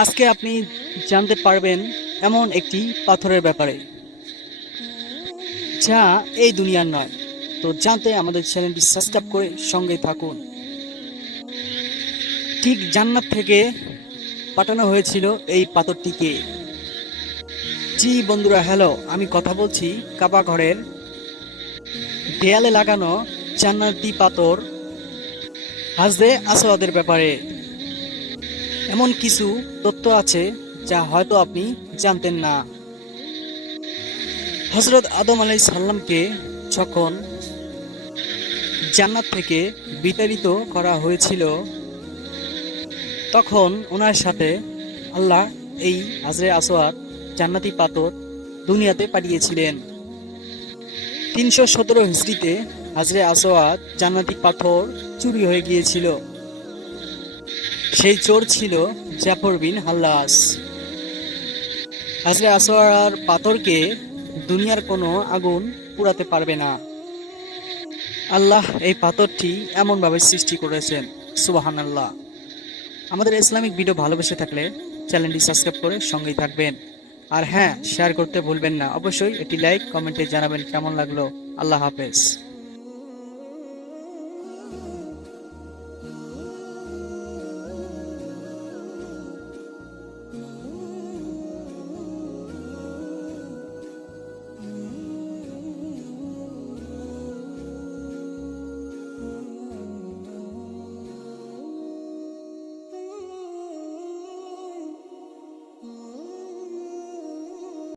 আজকে আপনি জানতে পারবেন এমন একটি পাথরের ব্যাপারে, যা এই দুনিয়ার নয়। তো জানতে আমাদের চ্যানেলটি সাবস্ক্রাইব করে সঙ্গে থাকুন। ঠিক জান্নাত থেকে পাঠানো হয়েছিল এই পাথরটিকে। জি বন্ধুরা, হ্যালো, আমি কথা বলছি কাবা ঘরের দেয়ালে লাগানো জান্নাতি পাথর হাজরে আসওয়াদের ব্যাপারে। এমন কিছু তথ্য আছে যা হয়তো আপনি জানতেন না। হজরত আদম আলাই সাল্লামকে যখন জান্নাত থেকে বিতাড়িত করা হয়েছিল, তখন ওনার সাথে আল্লাহ এই হাজরে আসওয়াদ জান্নাতি পাথর দুনিয়াতে পাঠিয়েছিলেন। তিনশো সতেরো হিজড়িতে হাজরে আসওয়াদ জান্নাতি পাথর চুরি হয়ে গিয়েছিল। সেই চোর ছিল জাফর বিন হাল্লাস। হাজরে আসওয়ার পাথরকে দুনিয়ার কোনো আগুন পুড়াতে পারবে না। আল্লাহ এই পাথরটি এমনভাবে সৃষ্টি করেছেন সুবাহান আল্লাহ আমাদের ইসলামিক ভিডিও ভালোবেসে থাকলে চ্যানেলটি সাবস্ক্রাইব করে সঙ্গেই থাকবেন। আর হ্যাঁ শেয়ার করতে ভুলবেন না। অবশ্যই এটি লাইক কমেন্টে জানাবেন কেমন লাগল। আল্লাহ হাফেজ।